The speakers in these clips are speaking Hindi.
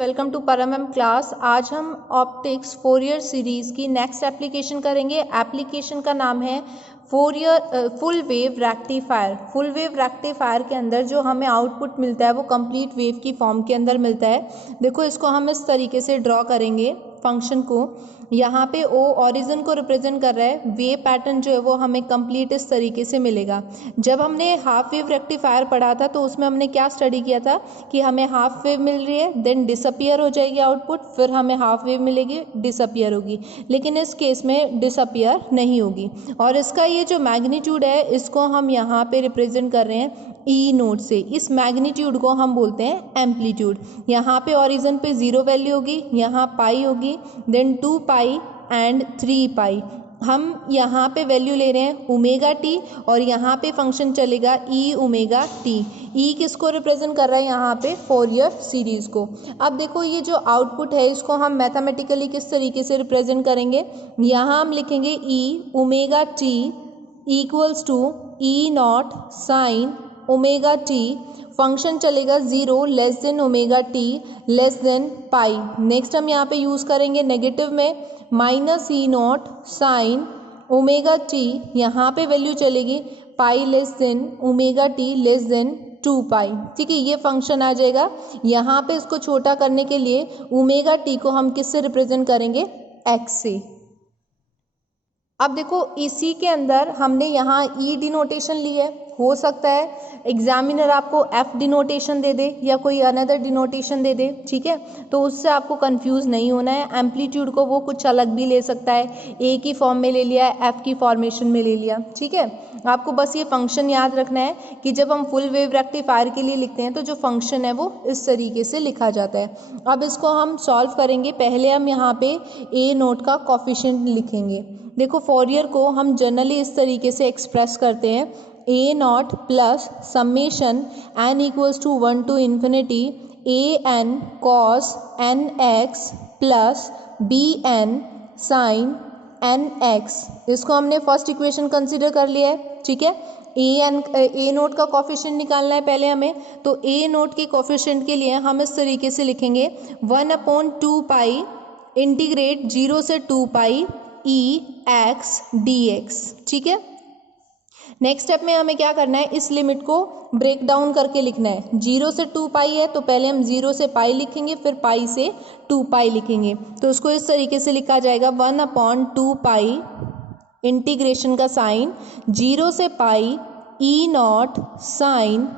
वेलकम टू परम क्लास। आज हम ऑप्टिक्स फोरियर सीरीज़ की नेक्स्ट एप्लीकेशन करेंगे। एप्लीकेशन का नाम है full wave rectifier. Full wave rectifier के अंदर जो हमें आउटपुट मिलता है वो कंप्लीट वेव की फॉर्म के अंदर मिलता है। देखो इसको हम इस तरीके से ड्रॉ करेंगे फंक्शन को। यहाँ पे ओ ओरिजिन को रिप्रेजेंट कर रहा है, वेव पैटर्न जो है वो हमें कंप्लीट इस तरीके से मिलेगा। जब हमने हाफ वेव रेक्टिफायर पढ़ा था तो उसमें हमने क्या स्टडी किया था कि हमें हाफ वेव मिल रही है, देन डिसअपियर हो जाएगी आउटपुट, फिर हमें हाफ वेव मिलेगी, डिसअपियर होगी। लेकिन इस केस में डिसअपियर नहीं होगी। और इसका ये जो मैग्नीट्यूड है इसको हम यहाँ पे रिप्रेजेंट कर रहे हैं ई नोट से। इस मैग्नीट्यूड को हम बोलते हैं एम्पलीट्यूड। यहाँ पे ओरिजिन पे 0 वैल्यू होगी, यहाँ पाई होगी, देन 2 पाई एंड 3 पाई। हम यहाँ पे वैल्यू ले रहे हैं ओमेगा टी और यहाँ पे फंक्शन चलेगा ई ओमेगा टी। ई किसको रिप्रेजेंट कर रहा है यहाँ पे? फोरियर सीरीज को। अब देखो ये जो आउटपुट है इसको हम मैथमेटिकली किस तरीके से रिप्रेजेंट करेंगे। यहाँ हम लिखेंगे e omega t equals to e naught sine omega t. Function चलेगा 0 less than omega t less than pi. Next हम यहाँ पे यूज़ करेंगे नेगेटिव में minus e naught sine omega t. यहाँ पे वैल्यू चलेगी pi less than omega t less than 2 pi. ठीक है, ये फंक्शन आ जाएगा। यहाँ पे इसको छोटा करने के लिए ओमेगा टी को हम किससे रिप्रेजेंट करेंगे? एक्स से। अब देखो इसी के अंदर हमने यहाँ ई डिनोटेशन ली है। हो सकता है एग्जामिनर आपको एफ डिनोटेशन दे दे या कोई अनदर डिनोटेशन दे दे, ठीक है, तो उससे आपको कंफ्यूज नहीं होना है। एम्पलीट्यूड को वो कुछ अलग भी ले सकता है, ए की फॉर्म में ले लिया, एफ की फॉर्मेशन में ले लिया, ठीक है। आपको बस ये फंक्शन याद रखना है कि जब हम फुल वेव रेक्टिफायर के लिए लिखते हैं तो जो फंक्शन है वो इस तरीके से लिखा जाता है। अब इसको हम सॉल्व करेंगे। पहले हम यहाँ पे ए नोट का कोफिशिएंट लिखेंगे। देखो फोरियर को हम जनरली इस तरीके से एक्सप्रेस करते हैं a naught plus summation n equals to 1 to infinity a n cos n x plus b n sine n x. इसको हमने फर्स्ट इक्वेशन कंसिडर कर लिया है, ठीक है। ए नोट का कोफिशिएंट निकालना है पहले हमें, तो ए नोट के कोफिशिएंट के लिए हम इस तरीके से लिखेंगे 1/2 पाई इंटीग्रेट 0 से 2 पाई ई एक्स डी एक्स, ठीक है। नेक्स्ट स्टेप में हमें क्या करना है, इस लिमिट को ब्रेक डाउन करके लिखना है। 0 से 2 पाई है तो पहले हम 0 से पाई लिखेंगे, फिर पाई से 2 पाई लिखेंगे। तो उसको इस तरीके से लिखा जाएगा 1/2 पाई इंटीग्रेशन का साइन 0 से pi e naught sine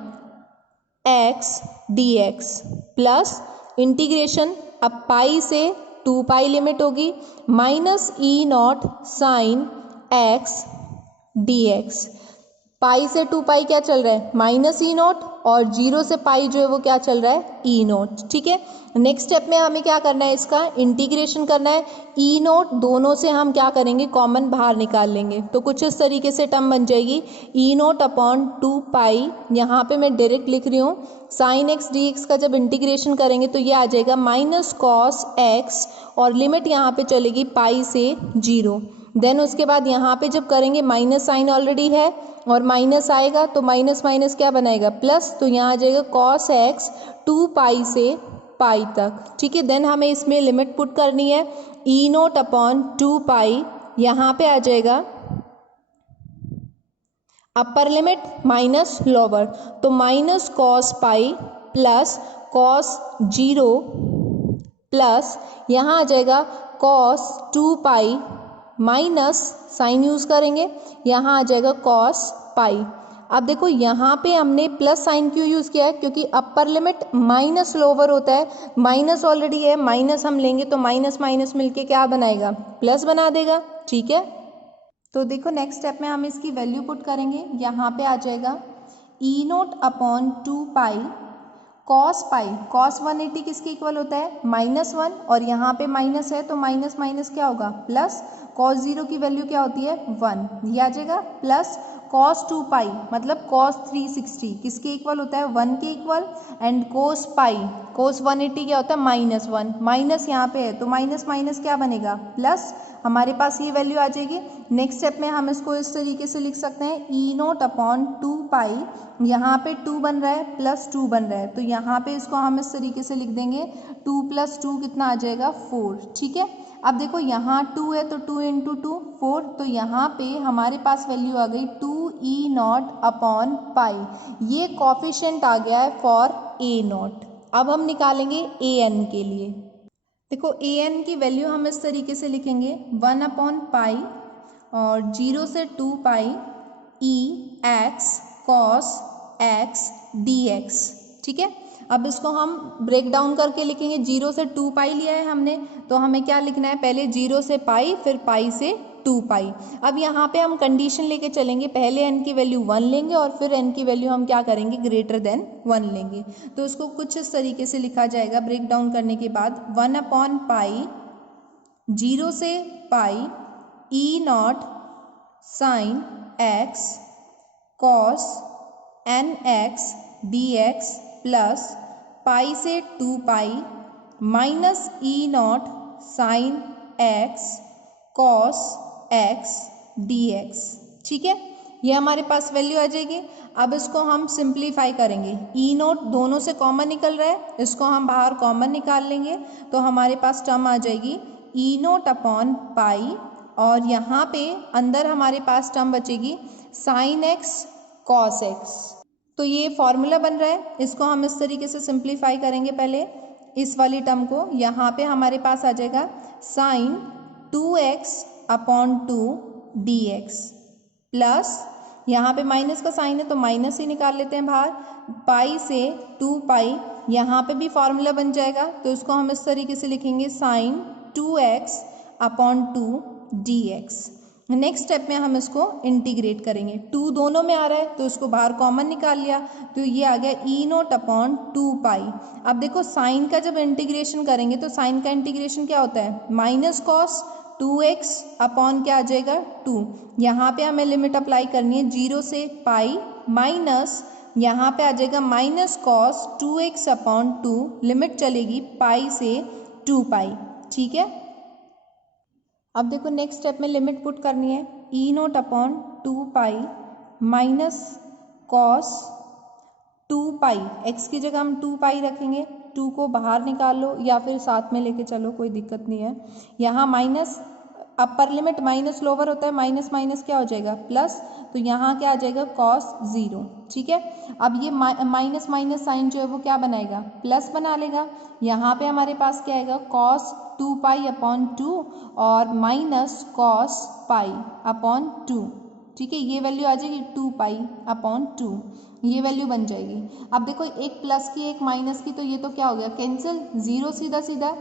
x d x plus integration, अब पाई से 2 पाई लिमिट होगी, minus e naught sine x d x. Pi से 2 पाई क्या चल रहा है? माइनस ई नॉट, और 0 से पाई जो है वो क्या चल रहा है? ई नॉट, ठीक है। नेक्स्ट स्टेप में हमें क्या करना है, इसका इंटीग्रेशन करना है। ई नॉट दोनों से हम क्या करेंगे, कॉमन बाहर निकाल लेंगे, तो कुछ इस तरीके से टर्म बन जाएगी ई नॉट अपॉन 2 पाई। यहाँ पे मैं डायरेक्ट लिख रही हूँ साइन एक्स डी एक्स का जब इंटीग्रेशन करेंगे तो ये आ जाएगा माइनस कॉस एक्स, और लिमिट यहाँ पे चलेगी पाई से 0। देन उसके बाद यहाँ पे जब करेंगे माइनस साइन ऑलरेडी है और माइनस आएगा तो माइनस माइनस क्या बनाएगा? प्लस, तो यहाँ आ जाएगा कॉस एक्स 2 पाई से पाई तक, ठीक है। देन हमें इसमें लिमिट पुट करनी है ई नोट अपॉन 2 पाई। यहाँ पे आ जाएगा अपर लिमिट माइनस लोअर, तो minus cos pi plus cos 0 plus यहाँ आ जाएगा cos 2 pi minus sine use करेंगे, यहाँ आ जाएगा कॉस पाई। अब देखो यहाँ पे हमने प्लस साइन क्यों यूज किया है? क्योंकि अपर लिमिट माइनस लोअर होता है, माइनस ऑलरेडी है, माइनस हम लेंगे तो माइनस माइनस मिलके क्या बनाएगा? प्लस बना देगा, ठीक है। तो देखो नेक्स्ट स्टेप में हम इसकी वैल्यू पुट करेंगे। यहाँ पे आ जाएगा e naught upon 2 pi cos pi. Cos 180 किसके इक्वल होता है? -1, और यहाँ पे माइनस है तो माइनस माइनस क्या होगा? प्लस, कॉस 0 की वैल्यू क्या होती है 1, ये आ जाएगा, प्लस कॉस 2 पाई मतलब कॉस 360 किसके इक्वल होता है 1 के इक्वल, एंड कोस पाई कोस 180 क्या होता है -1, माइनस यहाँ पे है तो माइनस माइनस क्या बनेगा प्लस, हमारे पास ये वैल्यू आ जाएगी। नेक्स्ट स्टेप में हम इसको इस तरीके से लिख सकते हैं E0/2 पाई, यहाँ पे 2 बन रहा है प्लस 2 बन रहा है तो यहाँ पे इसको हम इस तरीके से लिख देंगे 2 + 2 कितना आ जाएगा 4, ठीक है। अब देखो यहाँ 2 है तो 2 × 2 4, तो यहाँ पे हमारे पास वैल्यू आ गई 2E0/पाई, ये कॉफिशिएंट आ गया है फॉर A0। अब हम निकालेंगे AN के लिए। देखो AN की वैल्यू हम इस तरीके से लिखेंगे 1/पाई और 0 से 2 पाई EX cos x dx, ठीक है। अब इसको हम ब्रेक डाउन करके लिखेंगे, 0 से 2 पाई लिया है हमने तो हमें क्या लिखना है, पहले 0 से पाई फिर पाई से 2 पाई। अब यहाँ पे हम कंडीशन लेके चलेंगे, पहले n की वैल्यू 1 लेंगे और फिर n की वैल्यू हम क्या करेंगे ग्रेटर देन 1 लेंगे। तो उसको कुछ इस तरीके से लिखा जाएगा ब्रेक डाउन करने के बाद 1/पाई 0 से pi E0 sin x cos nx dx plus pi से 2 pi minus E0 sin x cos x dx, ठीक है। ये हमारे पास वैल्यू आ जाएगी। अब इसको हम सिंप्लीफाई करेंगे, E0 दोनों से कॉमन निकल रहा है, इसको हम बाहर कॉमन निकाल लेंगे तो हमारे पास टर्म आ जाएगी E0/पाई और यहाँ पे अंदर हमारे पास टर्म बचेगी sin x cos x। तो ये फॉर्मूला बन रहा है, इसको हम इस तरीके से सिंप्लीफाई करेंगे पहले इस वाली टर्म को, यहाँ पे हमारे पास आ जाएगा sin 2x/2 dx प्लस यहाँ पे माइनस का साइन है तो माइनस ही निकाल लेते हैं बाहर, पाई से 2 पाई, यहाँ पे भी फॉर्मूला बन जाएगा तो इसको हम इस तरीके से लिखेंगे sin 2x/2 dx। Next step में हम इसको इंटीग्रेट करेंगे, 2 दोनों में आ रहा है तो इसको बाहर कॉमन निकाल लिया तो ये आ गया E0/2 पाई। अब देखो साइन का जब इंटीग्रेशन करेंगे तो साइन का इंटीग्रेशन क्या होता है माइनस कॉस 2x अपॉन क्या आ जाएगा 2, यहाँ पे हमें लिमिट अप्लाई करनी है 0 से पाई माइनस यहाँ पे आ जाएगा माइनस कॉस 2x/2, लिमिट चलेगी पाई से 2 पाई, ठीक है। अब देखो नेक्स्ट स्टेप में लिमिट पुट करनी है E0/2 पाई माइनस कॉस 2 पाई, x की जगह हम 2 पाई रखेंगे, 2 को बाहर निकाल लो या फिर साथ में लेके चलो कोई दिक्कत नहीं है। यहाँ माइनस अपर लिमिट माइनस लोअर होता है, माइनस माइनस क्या हो जाएगा प्लस, तो यहाँ क्या आ जाएगा cos 0, ठीक है। अब ये माइनस माइनस साइन जो है वो क्या बनाएगा प्लस बना लेगा, यहाँ पे हमारे पास क्या आएगा cos 2π/2 और माइनस cos π/2, ठीक है। ये वैल्यू आ जाएगी 2π/2, ये वैल्यू बन जाएगी। अब देखो एक प्लस की एक माइनस की तो ये तो क्या हो गया कैंसिल, 0 सीधा सीधा,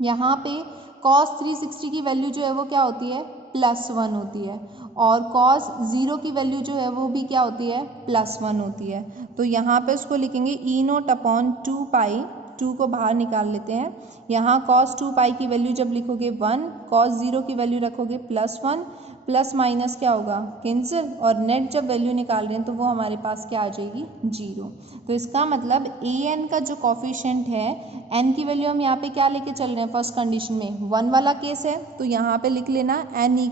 यहाँ पे cos 360 की वैल्यू जो है वो क्या होती है +1 होती है और cos 0 की वैल्यू जो है वो भी क्या होती है +1 होती है। तो यहाँ पे उसको लिखेंगे E0/2 पाई, 2 को बाहर निकाल लेते हैं, यहाँ cos 2 पाई की वैल्यू जब लिखोगे 1, cos 0 की वैल्यू रखोगे +1, प्लस माइनस क्या होगा कैंसिल, और नेट जब वैल्यू निकाल रहे हैं तो वो हमारे पास क्या आ जाएगी 0। तो इसका मतलब an का जो कॉफिशिएंट है n की वैल्यू हम यहाँ पे क्या लेके चल रहे हैं फर्स्ट कंडीशन में 1 वाला केस है तो यहाँ पे लिख लेना n =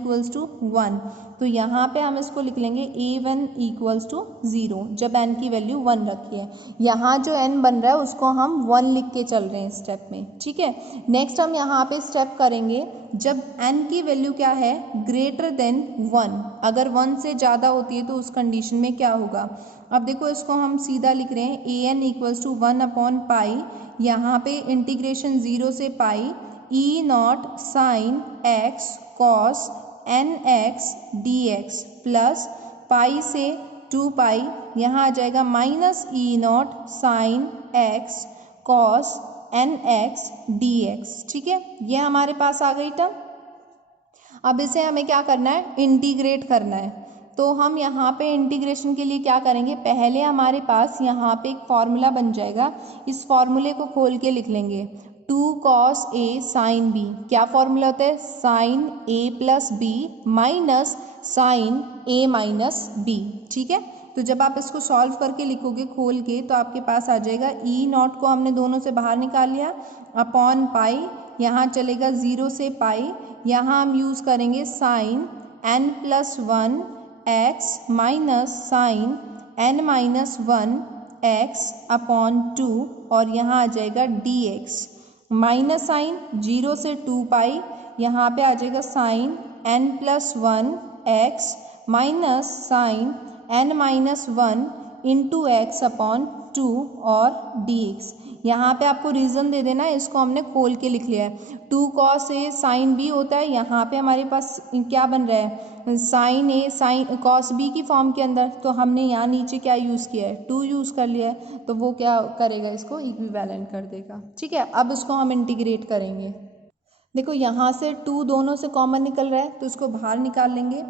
1, तो यहाँ पे हम इसको लिख लेंगे a1 = 0 जब n की वैल्यू 1 रखी है। यहाँ जो n बन रहा है उसको हम 1 लिख के चल रहे हैं स्टेप में, ठीक है। नेक्स्ट हम यहाँ पे स्टेप करेंगे जब n की वैल्यू क्या है ग्रेटर देन 1, अगर 1 से ज़्यादा होती है तो उस कंडीशन में क्या होगा। अब देखो इसको हम सीधा लिख रहे हैं an = 1/पाई, यहाँ पे इंटीग्रेशन 0 से pi E0 sin x cos nx dx plus pi से 2 पाई, यहाँ आ जाएगा minus E0 sin x cos nx dx, ठीक है। ये हमारे पास आ गई टर्म। अब इसे हमें क्या करना है इंटीग्रेट करना है, तो हम यहाँ पे इंटीग्रेशन के लिए क्या करेंगे, पहले हमारे पास यहाँ पे एक फॉर्मूला बन जाएगा, इस फॉर्मूले को खोल के लिख लेंगे 2 cos A साइन B, क्या फॉर्मूला होता है, sine A plus B minus sine A minus B. ठीक है, तो जब आप इसको सॉल्व करके लिखोगे खोल के तो आपके पास आ जाएगा ई नॉट को हमने दोनों से बाहर निकाल लिया अपॉन पाई, यहाँ चलेगा 0 से पाई, यहाँ हम यूज़ करेंगे sine n plus 1 x minus sine n minus 1 x upon 2 और यहाँ आ जाएगा dx माइनस साइन 0 से 2 पाई, यहाँ पे आ जाएगा sine n plus 1 x minus sine n minus 1 into x upon 2 और dx। यहाँ पे आपको रीज़न दे देना है, इसको हमने खोल के लिख लिया है। 2 cos A साइन B होता है, यहाँ पे हमारे पास क्या बन रहा है, sine A sine cos B की फॉर्म के अंदर, तो हमने यहाँ नीचे क्या यूज़ किया है, 2 यूज़ कर लिया है, तो वो क्या करेगा, इसको इक्विवेलेंट कर देगा। ठीक है, अब इसको हम इंटीग्रेट करेंगे। देखो यहाँ से 2 दोनों से कॉमन निकल रहा है तो इसको बाहर निकाल लेंगे।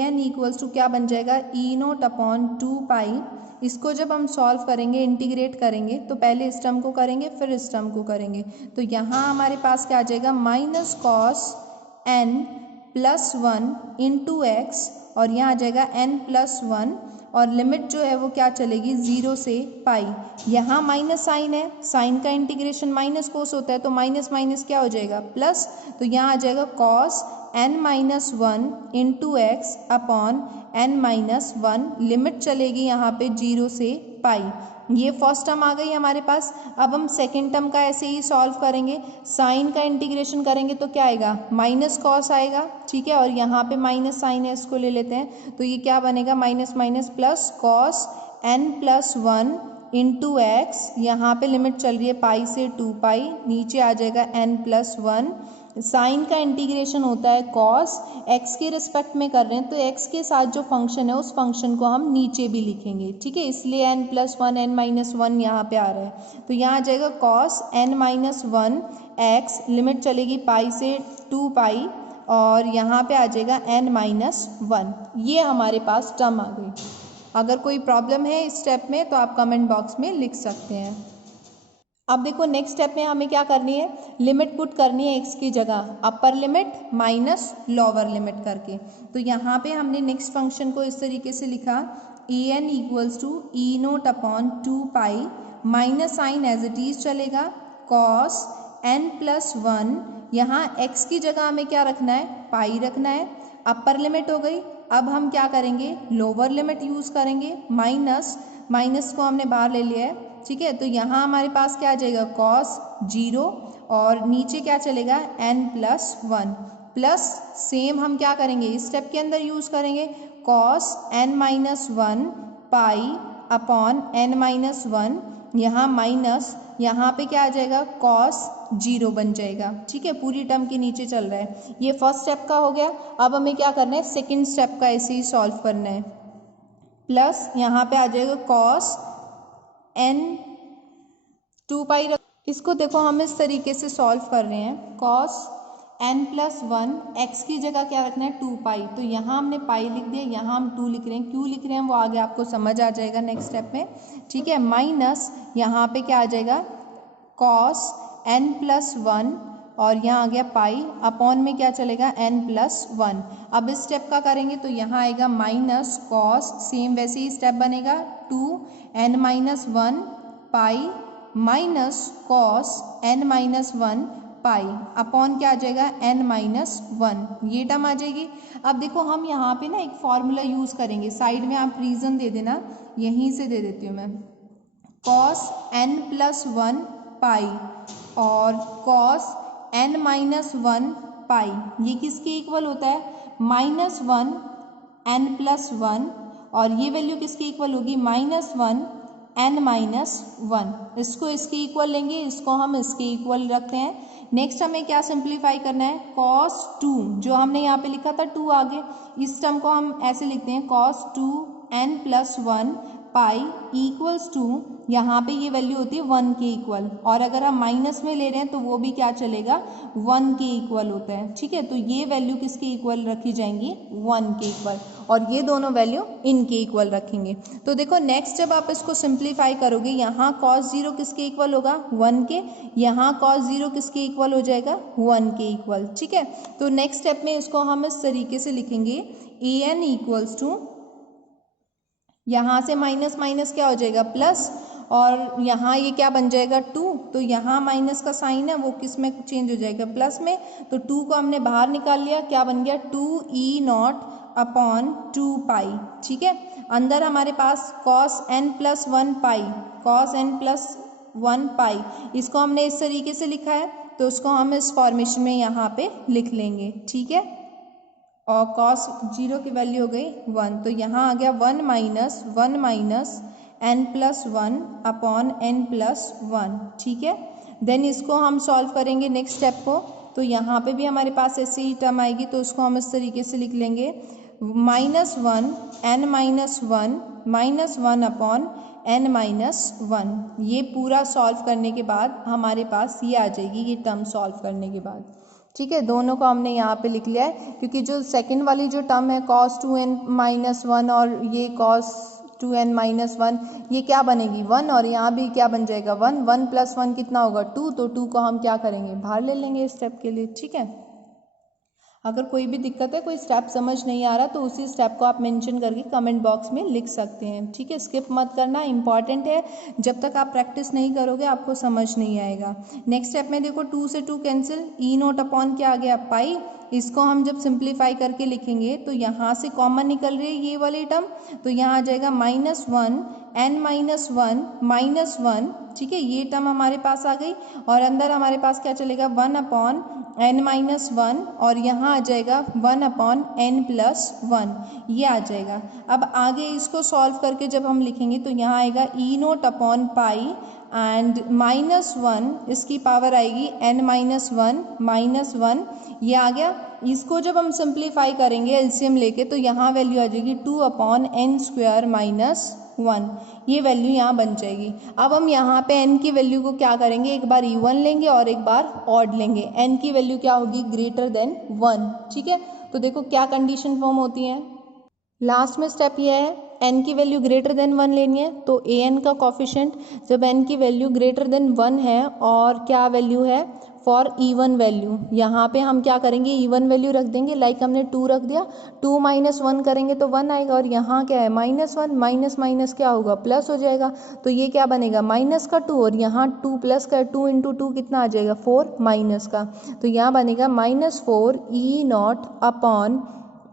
an इक्वल्स टू क्या बन जाएगा, ई नोट अपॉन 2 पाई। इसको जब हम सॉल्व करेंगे, इंटीग्रेट करेंगे, तो पहले इस टर्म को करेंगे फिर इस टर्म को करेंगे, तो यहाँ हमारे पास क्या आ जाएगा, minus cos n plus 1 into x और यहाँ आ जाएगा n प्लस 1 और लिमिट जो है वो क्या चलेगी 0 से पाई। यहाँ माइनस साइन है, साइन का इंटीग्रेशन माइनस कोस होता है, तो माइनस माइनस क्या हो जाएगा प्लस, तो यहाँ आ जाएगा cos n minus 1 into x upon n minus 1, limit चलेगी यहाँ पे 0 से पाई। ये फर्स्ट टर्म आ गई हमारे पास। अब हम सेकेंड टर्म का ऐसे ही सॉल्व करेंगे, साइन का इंटीग्रेशन करेंगे तो क्या आएगा, माइनस कॉस आएगा। ठीक है, और यहाँ पे माइनस साइन है, इसको ले लेते हैं, तो ये क्या बनेगा, minus minus plus cos n plus 1 into x, यहाँ पे लिमिट चल रही है पाई से 2 पाई, नीचे आ जाएगा n प्लस 1। साइन का इंटीग्रेशन होता है कॉस, एक्स के रिस्पेक्ट में कर रहे हैं तो एक्स के साथ जो फंक्शन है उस फंक्शन को हम नीचे भी लिखेंगे। ठीक है, इसलिए n प्लस 1 n माइनस 1 यहाँ पे आ रहा है, तो यहाँ आ जाएगा cos n minus 1 x, limit चलेगी पाई से 2 पाई और यहाँ पे आ जाएगा n माइनस 1। ये हमारे पास टर्म आ गई। अगर कोई प्रॉब्लम है इस स्टेप में तो आप कमेंट बॉक्स में लिख सकते हैं। अब देखो नेक्स्ट स्टेप में हमें क्या करनी है, लिमिट पुट करनी है एक्स की जगह, अपर लिमिट माइनस लोअर लिमिट करके। तो यहाँ पे हमने नेक्स्ट फंक्शन को इस तरीके से लिखा, a n equals to e naught upon 2 pi, minus sine as it is चलेगा, कॉस n प्लस 1, यहाँ x की जगह हमें क्या रखना है, पाई रखना है। अपर लिमिट हो गई, अब हम क्या करेंगे, लोअर लिमिट यूज़ करेंगे, माइनस माइनस को हमने बाहर ले लिया है। ठीक है, तो यहाँ हमारे पास क्या आ जाएगा, कॉस 0 और नीचे क्या चलेगा n प्लस 1 प्लस सेम हम क्या करेंगे इस स्टेप के अंदर यूज़ करेंगे, cos n minus 1 pi upon n minus 1, यहाँ माइनस, यहाँ पे क्या आ जाएगा कॉस 0 बन जाएगा। ठीक है, पूरी टर्म के नीचे चल रहा है। ये फर्स्ट स्टेप का हो गया। अब हमें क्या करना है, सेकेंड स्टेप का ऐसे ही सॉल्व करना है, प्लस यहाँ पे आ जाएगा कॉस n 2 पाई। इसको देखो हम इस तरीके से सॉल्व कर रहे हैं, कॉस n प्लस 1, एक्स की जगह क्या रखना है 2 पाई, तो यहाँ हमने पाई लिख दिया, यहाँ हम 2 लिख रहे हैं, क्यों लिख रहे हैं वो आगे आपको समझ आ जाएगा नेक्स्ट स्टेप में। ठीक है, माइनस यहाँ पे क्या आ जाएगा कॉस n प्लस 1 और यहाँ आ गया पाई, अपॉन में क्या चलेगा n प्लस 1। अब इस स्टेप का करेंगे तो यहाँ आएगा माइनस कॉस, सेम वैसे ही स्टेप बनेगा 2n minus 1 pi minus cos n minus 1 पाई, अपॉन क्या आ जाएगा n माइनस 1, ये टर्म आ जाएगी। अब देखो हम यहाँ पे ना एक फॉर्मूला यूज़ करेंगे, साइड में आप रीज़न दे देना, यहीं से दे देती हूँ मैं, कॉस n प्लस 1 पाई और कॉस n माइनस 1 पाई, ये किसके इक्वल होता है, माइनस 1 n प्लस 1, और ये वैल्यू किसके इक्वल होगी, माइनस 1 n माइनस 1। इसको इसके इक्वल लेंगे, इसको हम इसके इक्वल रखते हैं। नेक्स्ट हमें क्या सिंप्लीफाई करना है, cos 2, जो हमने यहाँ पे लिखा था 2 आगे, इस टर्म को हम ऐसे लिखते हैं cos 2 n plus 1 pi equals to, यहाँ पे ये वैल्यू होती है 1 के इक्वल, और अगर हम माइनस में ले रहे हैं तो वो भी क्या चलेगा, 1 के इक्वल होता है। ठीक है, तो ये वैल्यू किसके इक्वल रखी जाएंगी, 1 के इक्वल, और ये दोनों वैल्यू इनके इक्वल रखेंगे। तो देखो नेक्स्ट जब आप इसको सिंप्लीफाई करोगे, यहाँ cos 0 किसके इक्वल होगा, 1 के, यहाँ cos 0 किसके इक्वल हो जाएगा, 1 के इक्वल। ठीक है, तो नेक्स्ट स्टेप में इसको हम इस तरीके से लिखेंगे, ए एन इक्वल्स टू, यहाँ से माइनस माइनस क्या हो जाएगा, प्लस, और यहाँ ये क्या बन जाएगा 2, तो यहाँ माइनस का साइन है वो किस में चेंज हो जाएगा, प्लस में, तो 2 को हमने बाहर निकाल लिया, क्या बन गया 2e0 अपॉन 2 पाई। ठीक है, अंदर हमारे पास cos n प्लस 1 पाई, cos n प्लस 1 पाई, इसको हमने इस तरीके से लिखा है, तो उसको हम इस फॉर्मेशन में यहाँ पे लिख लेंगे। ठीक है, और cos 0 की वैल्यू हो गई 1, तो यहाँ आ गया 1 minus n plus 1 upon n plus 1। ठीक है, देन इसको हम सॉल्व करेंगे नेक्स्ट स्टेप को, तो यहाँ पे भी हमारे पास ऐसे ही टर्म आएगी, तो उसको हम इस तरीके से लिख लेंगे, -1 n minus 1 upon n minus 1। ये पूरा सॉल्व करने के बाद हमारे पास ये आ जाएगी, ये टर्म सॉल्व करने के बाद। ठीक है, दोनों को हमने यहाँ पे लिख लिया है, क्योंकि जो सेकंड वाली जो टर्म है cos 2n माइनस 1 और ये cos 2n माइनस 1, ये क्या बनेगी 1, और यहाँ भी क्या बन जाएगा 1, 1 प्लस 1 कितना होगा 2, तो 2 को हम क्या करेंगे, बाहर ले लेंगे इस स्टेप के लिए। ठीक है, अगर कोई भी दिक्कत है, कोई स्टेप समझ नहीं आ रहा, तो उसी स्टेप को आप मेंशन करके कमेंट बॉक्स में लिख सकते हैं। ठीक है, स्किप मत करना, इंपॉर्टेंट है, जब तक आप प्रैक्टिस नहीं करोगे आपको समझ नहीं आएगा। नेक्स्ट स्टेप में देखो 2 से 2 कैंसिल, e0 अपॉन क्या आ गया पाई, इसको हम जब सिंप्लीफाई करके लिखेंगे तो यहाँ से कॉमन निकल रही है ये वाली टर्म, तो यहाँ आ जाएगा -1 n माइनस 1। ठीक है, ये टर्म हमारे पास आ गई, और अंदर हमारे पास क्या चलेगा 1 अपॉन n माइनस 1, और यहाँ आ जाएगा 1 अपॉन n प्लस 1, ये आ जाएगा। अब आगे इसको सॉल्व करके जब हम लिखेंगे तो यहाँ आएगा e0 अपॉन पाई एंड -1, इसकी पावर आएगी n माइनस 1, ये आ गया। इसको जब हम सिंप्लीफाई करेंगे एलसीएम लेके, तो यहाँ वैल्यू आ जाएगी 2 अपॉन n स्क्वायर माइनस 1, ये वैल्यू यहाँ बन जाएगी। अब हम यहाँ पे n की वैल्यू को क्या करेंगे, एक बार इवन लेंगे और एक बार ऑड लेंगे, n की वैल्यू क्या होगी, ग्रेटर देन 1। ठीक है, तो देखो क्या कंडीशन फॉर्म होती है, लास्ट में स्टेप ये है, n की वैल्यू ग्रेटर देन 1 लेनी है, तो an का कॉफिशिएंट जब n की वैल्यू ग्रेटर देन 1 है, और क्या वैल्यू है फॉर इवन वैल्यू, यहाँ पे हम क्या करेंगे, इवन वैल्यू रख देंगे, लाइक हमने 2 रख दिया, 2 माइनस 1 करेंगे तो 1 आएगा, और यहाँ क्या है -1, माइनस माइनस क्या होगा, प्लस हो जाएगा, तो ये क्या बनेगा माइनस का 2, और यहाँ 2 प्लस का 2 इंटू 2 कितना आ जाएगा 4 माइनस का, तो यहाँ बनेगा -4 e0 upon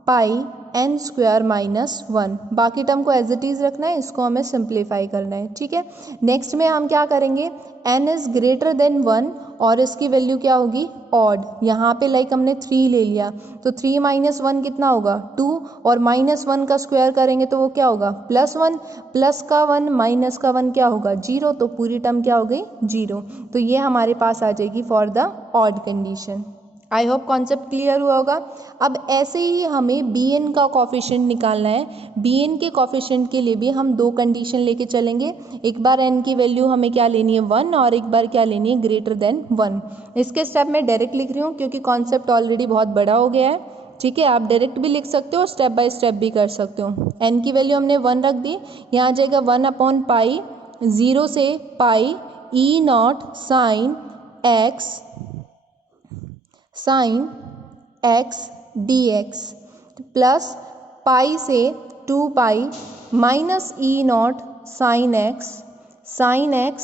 pi n square minus 1। बाकी टर्म को एज इट इज़ रखना है, इसको हमें सिंप्लीफाई करना है। ठीक है, नेक्स्ट में हम क्या करेंगे, n इज़ ग्रेटर देन 1, और इसकी वैल्यू क्या होगी ऑड, यहाँ पे लाइक हमने 3 ले लिया, तो 3 माइनस 1 कितना होगा 2, और -1 का स्क्वायर करेंगे तो वो क्या होगा +1, प्लस का 1 माइनस का 1 क्या होगा 0, तो पूरी टर्म क्या हो गई 0, तो ये हमारे पास आ जाएगी for the odd condition. I hope concept clear हुआ होगा। अब ऐसे ही हमें bn का कॉफिशिएंट निकालना है, bn के कॉफिशिएंट के लिए भी हम 2 कंडीशन लेके चलेंगे, एक बार n की वैल्यू हमें क्या लेनी है 1, और एक बार क्या लेनी है ग्रेटर देन 1। इसके स्टेप मैं डायरेक्ट लिख रही हूँ क्योंकि कॉन्सेप्ट ऑलरेडी बहुत बड़ा हो गया है। ठीक है, आप डायरेक्ट भी लिख सकते हो, स्टेप बाय स्टेप भी कर सकते हो। n की वैल्यू हमने 1 रख दी, यहाँ आ जाएगा 1 अपॉन पाई 0 से pi e0 sine x dx plus pi से 2 pi minus e0 sine x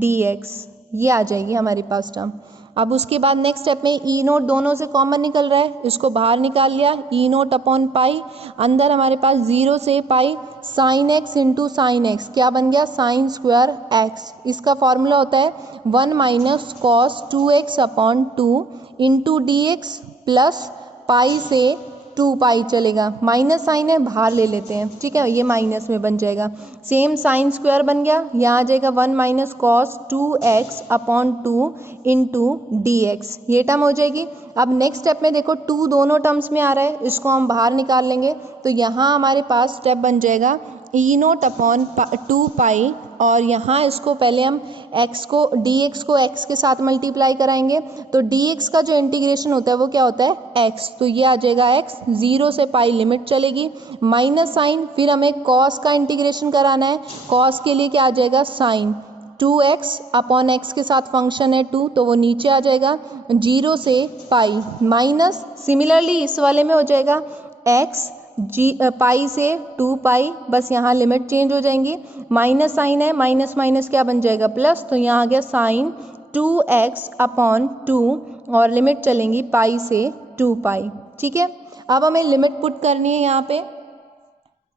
dx, ये आ जाएगी हमारे पास टर्म। अब उसके बाद नेक्स्ट स्टेप में e0 दोनों से कॉमन निकल रहा है, इसको बाहर निकाल लिया, e0 अपॉन पाई, अंदर हमारे पास 0 से pi sine x into sine x, क्या बन गया साइन स्क्वायर x। इसका फॉर्मूला होता है 1 minus cos 2x upon 2 into dx plus pi से 2 पाई चलेगा, माइनस साइन है बाहर ले लेते हैं। ठीक है, ये माइनस में बन जाएगा, सेम साइन स्क्वायर बन गया, यहाँ आ जाएगा 1 minus cos 2x upon 2 into dx, ये टर्म हो जाएगी। अब नेक्स्ट स्टेप में देखो 2 दोनों टर्म्स में आ रहा है, इसको हम बाहर निकाल लेंगे, तो यहाँ हमारे पास स्टेप बन जाएगा ई नोट अपॉन 2 पाई, और यहाँ इसको पहले हम x को dx को x के साथ मल्टीप्लाई कराएंगे, तो dx का जो इंटीग्रेशन होता है वो क्या होता है x, तो ये आ जाएगा x, 0 से पाई लिमिट चलेगी, माइनस साइन, फिर हमें cos का इंटीग्रेशन कराना है, cos के लिए क्या आ जाएगा साइन, 2x अपॉन x के साथ फंक्शन है 2 तो वो नीचे आ जाएगा, 0 से पाई, माइनस सिमिलरली इस वाले में हो जाएगा x पाई से 2 पाई, बस यहाँ लिमिट चेंज हो जाएंगी, माइनस साइन है, माइनस माइनस क्या बन जाएगा प्लस, तो यहाँ आ गया साइन 2x अपॉन 2 और लिमिट चलेंगी पाई से 2 पाई। ठीक है, अब हमें लिमिट पुट करनी है यहाँ पे,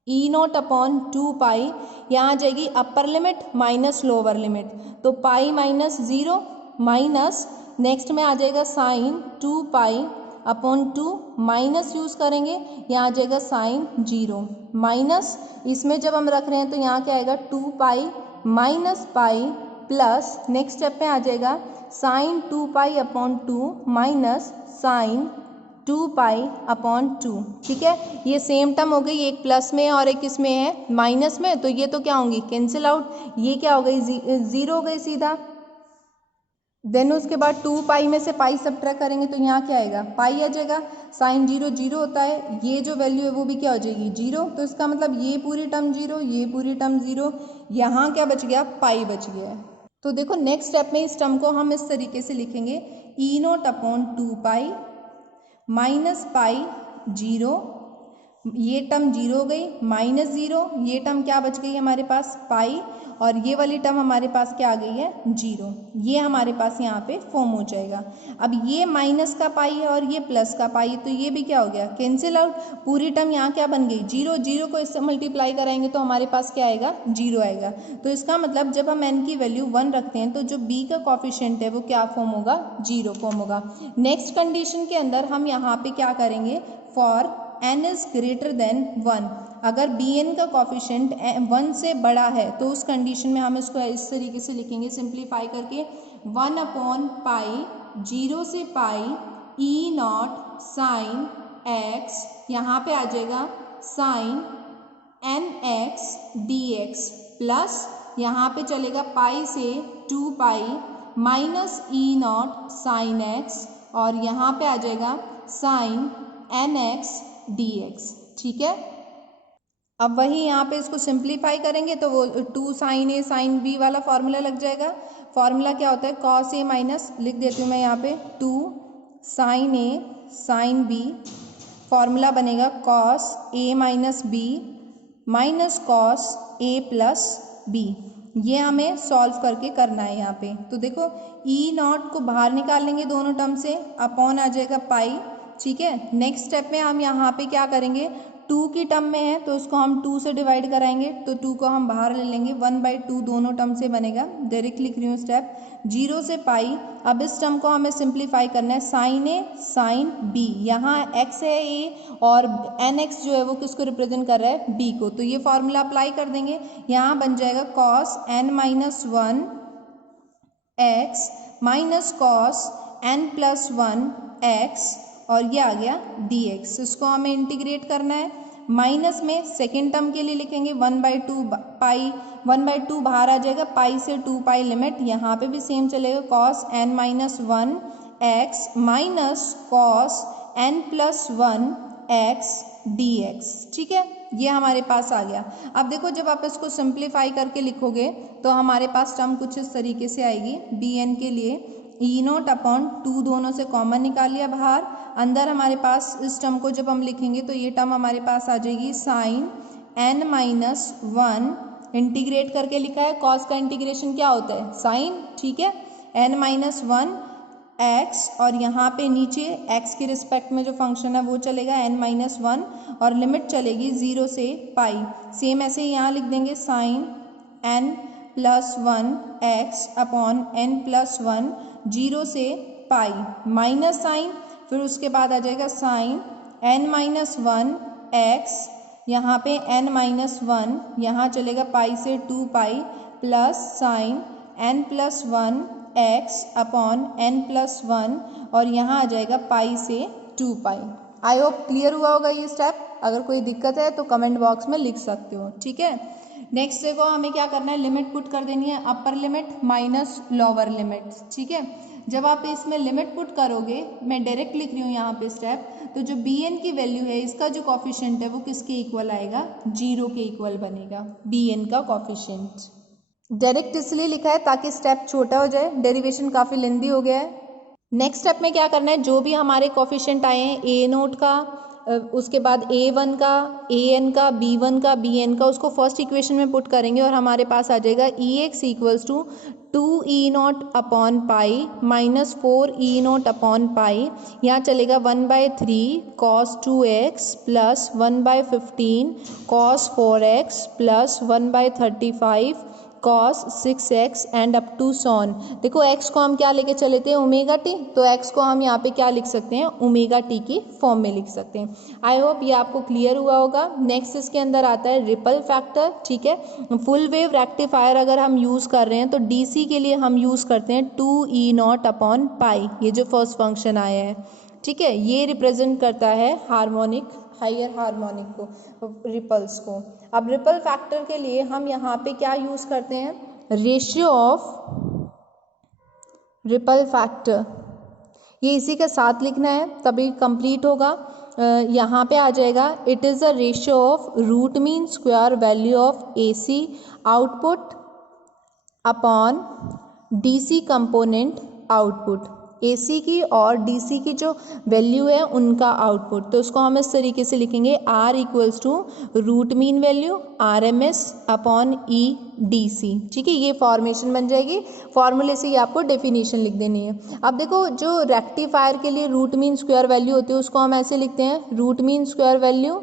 ई नोट अपॉन 2 पाई, यहाँ आ जाएगी upper limit minus lower limit, तो पाई माइनस 0 माइनस, नेक्स्ट में आ जाएगा sine 2 pi upon 2, minus use करेंगे, यहाँ आ जाएगा साइन 0 माइनस, इसमें जब हम रख रहे हैं तो यहाँ क्या आएगा 2 pi minus pi plus, next step में आ जाएगा sine 2 pi upon 2 minus sine 2 pi upon 2। ठीक है, ये सेम टर्म हो गई, एक प्लस में और एक इसमें है माइनस में, तो ये तो क्या होंगी कैंसिल आउट, ये क्या हो गई 0 हो गई सीधा, देन उसके बाद 2 पाई में से पाई सब्ट्रैक्ट करेंगे तो यहाँ क्या आएगा पाई आ जाएगा, साइन 0 0 होता है, ये जो वैल्यू है वो भी क्या हो जाएगी 0, तो इसका मतलब ये पूरी टर्म 0, ये पूरी टर्म 0, यहाँ क्या बच गया पाई बच गया है। तो देखो नेक्स्ट स्टेप में इस टर्म को हम इस तरीके से लिखेंगे, e naught upon 2 pi minus pi 0, ये टर्म 0 हो गई, माइनस 0, ये टर्म क्या बच गई हमारे पास पाई, और ये वाली टर्म हमारे पास क्या आ गई है 0, ये हमारे पास यहाँ पे फॉर्म हो जाएगा। अब ये माइनस का पाई है और ये प्लस का पाई है, तो ये भी क्या हो गया कैंसिल आउट, पूरी टर्म यहाँ क्या बन गई 0, 0 को इससे मल्टीप्लाई कराएंगे तो हमारे पास क्या आएगा 0 आएगा, तो इसका मतलब जब हम n की वैल्यू 1 रखते हैं तो जो b का कॉफिशिएंट है वो क्या फॉर्म होगा 0 फॉर्म होगा। नेक्स्ट कंडीशन के अंदर हम यहाँ पे क्या करेंगे, for n is greater than 1, अगर bn का कॉफिशिएंट 1 से बड़ा है तो उस कंडीशन में हम इसको इस तरीके से लिखेंगे सिंप्लीफाई करके, 1 अपॉन पाई 0 से pi e naught sine x, यहाँ पे आ जाएगा साइन nx dx प्लस, यहाँ पे चलेगा पाई से 2 pi minus e naught sine x, और यहाँ पे आ जाएगा साइन nx dx। ठीक है, अब वही यहाँ पे इसको सिंप्लीफाई करेंगे तो वो 2 साइन ए साइन बी वाला फॉर्मूला लग जाएगा, फॉर्मूला क्या होता है कॉस ए माइनस, लिख देती हूँ मैं यहाँ पे 2 साइन ए साइन बी, फॉर्मूला बनेगा cos A minus B minus cos A plus B, ये हमें सॉल्व करके करना है यहाँ पे। तो देखो ई नॉट को बाहर निकाल लेंगे दोनों टर्म से, अपॉन आ जाएगा पाई। ठीक है, नेक्स्ट स्टेप में हम यहाँ पे क्या करेंगे, 2 की टर्म में है तो उसको हम 2 से डिवाइड कराएंगे, तो 2 को हम बाहर ले लेंगे, 1/2 दोनों टर्म से बनेगा, डायरेक्ट लिख रही हूँ स्टेप, 0 से पाई। अब इस टर्म को हमें सिंप्लीफाई करना है, साइन ए साइन बी, यहाँ x है a और nx जो है वो किसको रिप्रेजेंट कर रहा है b को, तो ये फॉर्मूला अप्लाई कर देंगे, यहाँ बन जाएगा cos n-1 x minus cos n+1 x, और ये आ गया dx, इसको हमें इंटीग्रेट करना है, माइनस में सेकेंड टर्म के लिए लिखेंगे 1/2 पाई, 1/2 बाहर आ जाएगा, पाई से 2 पाई लिमिट, यहाँ पे भी सेम चलेगा, cos n-1 x minus cos n+1 x dx। ठीक है, ये हमारे पास आ गया। अब देखो जब आप इसको सिंप्लीफाई करके लिखोगे तो हमारे पास टर्म कुछ इस तरीके से आएगी, bn के लिए ई नोट अपॉन 2 दोनों से कॉमन निकाल लिया बाहर, अंदर हमारे पास इस टर्म को जब हम लिखेंगे तो ये टर्म हमारे पास आ जाएगी साइन n-1, इंटीग्रेट करके लिखा है, कॉस का इंटीग्रेशन क्या होता है साइन। ठीक है, n-1 x, और यहाँ पे नीचे x के रिस्पेक्ट में जो फंक्शन है वो चलेगा n-1, और लिमिट चलेगी 0 से पाई, सेम ऐसे यहाँ लिख देंगे sign n+1 x upon n+1 0 से पाई, माइनस साइन, फिर उसके बाद आ जाएगा साइन n-1 x, यहाँ पे n-1 यहाँ चलेगा पाई से 2 pi plus sign n+1 x upon n+1, और यहाँ आ जाएगा पाई से 2 पाई। आई होप क्लियर हुआ होगा ये स्टेप। अगर कोई दिक्कत है तो कमेंट बॉक्स में लिख सकते हो, ठीक है। नेक्स्ट देखो हमें क्या करना है, लिमिट पुट कर देनी है, अपर लिमिट माइनस लोअर लिमिट, ठीक है। जब आप इसमें लिमिट पुट करोगे, मैं डायरेक्ट लिख रही हूँ यहाँ पे स्टेप, तो जो बी एन की वैल्यू है, इसका जो कॉफिशिएंट है वो किसके इक्वल आएगा, 0 के इक्वल बनेगा बी एन का कॉफिशिएंट। डायरेक्ट इसलिए लिखा है ताकि स्टेप छोटा हो जाए, डेरिवेशन काफ़ी लेंदी हो गया है। नेक्स्ट स्टेप में क्या करना है, जो भी हमारे कॉफिशिएंट आए हैं ए नोट का, उसके बाद A1 का, AN का, B1 का, BN का, उसको फर्स्ट इक्वेशन में पुट करेंगे और हमारे पास आ जाएगा EX equals to 2E0 upon pi minus 4E0 upon pi, यहाँ चलेगा 1/3 cos 2x plus 1/15 cos 4x plus 1/35 cos 6x and up to so on. देखो x को हम क्या लेके चले थे, ओमेगा टी, तो x को हम यहाँ पे क्या लिख सकते हैं, ओमेगा टी की फॉर्म में लिख सकते हैं। आई होप ये आपको क्लियर हुआ होगा। नेक्स्ट इसके अंदर आता है रिपल फैक्टर, ठीक है। फुल वेव रेक्टिफायर अगर हम यूज़ कर रहे हैं तो डीसी के लिए हम यूज़ करते हैं 2E0 अपॉन पाई, ये जो फर्स्ट फंक्शन आया है, ठीक है, ये रिप्रेजेंट करता है हार्मोनिक, हायर हार्मोनिक को, रिपल्स को। अब रिपल फैक्टर के लिए हम यहाँ पे क्या यूज़ करते हैं, रेशियो ऑफ रिपल फैक्टर, ये इसी के साथ लिखना है तभी कंप्लीट होगा। यहाँ पे आ जाएगा, it is a ratio of root mean square value of AC output upon DC component output, AC की और DC की जो वैल्यू है उनका आउटपुट। तो उसको हम इस तरीके से लिखेंगे, R equals to root mean value RMS upon EDC, ठीक है, ये फॉर्मेशन बन जाएगी। फॉर्मूले से ये आपको डेफिनेशन लिख देनी है। अब देखो जो रेक्टिफायर के लिए रूट मीन स्क्वायर वैल्यू होती है उसको हम ऐसे लिखते हैं, root mean square value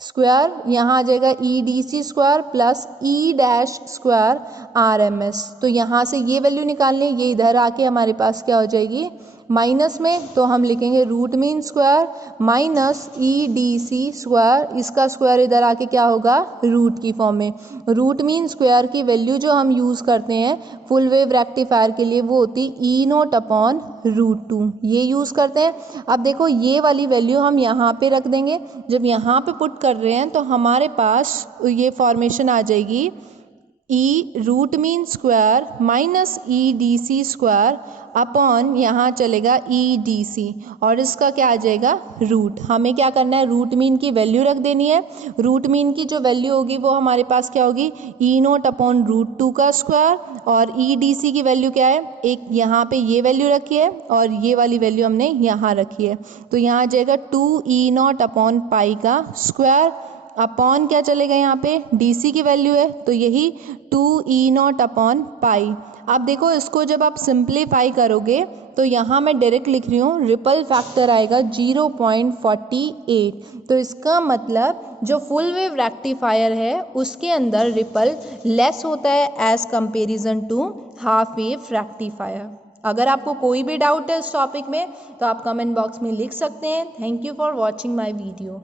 square, यहाँ आ जाएगा EDC square plus E dash square RMS। तो यहाँ से ये वैल्यू निकालनी है, ये इधर आके हमारे पास क्या हो जाएगी, माइनस में, तो हम लिखेंगे root mean square minus EDC square, इसका स्क्वायर इधर आके क्या होगा, रूट की फॉर्म में। रूट मीन स्क्वायर की वैल्यू जो हम यूज़ करते हैं फुल वेव रेक्टिफायर के लिए वो होती E0 अपॉन √2, ये यूज़ करते हैं। अब देखो ये वाली वैल्यू हम यहाँ पे रख देंगे, जब यहाँ पे पुट कर रहे हैं तो हमारे पास ये फॉर्मेशन आ जाएगी, E root mean square minus EDC square upon यहाँ चलेगा EDC, और इसका क्या आ जाएगा, रूट। हमें क्या करना है, रूट मीन की वैल्यू रख देनी है। रूट मीन की जो वैल्यू होगी वो हमारे पास क्या होगी, E0 अपॉन √2 का स्क्वायर, और EDC की वैल्यू क्या है, एक यहाँ पे ये वैल्यू रखी है और ये वाली वैल्यू हमने यहाँ रखी है। तो यहाँ आ जाएगा 2E0 अपॉन पाई का स्क्वायर अपॉन क्या चलेगा, यहाँ पे DC की वैल्यू है तो यही 2E0 अपॉन पाई। अब देखो इसको जब आप सिंप्लीफाई करोगे तो यहाँ मैं डायरेक्ट लिख रही हूँ, रिपल फैक्टर आएगा 0.48। तो इसका मतलब जो फुल वेव रेक्टिफायर है उसके अंदर रिपल लेस होता है as comparison to half wave rectifier. अगर आपको कोई भी डाउट है इस टॉपिक में तो आप कमेंट बॉक्स में लिख सकते हैं। Thank you for watching my video.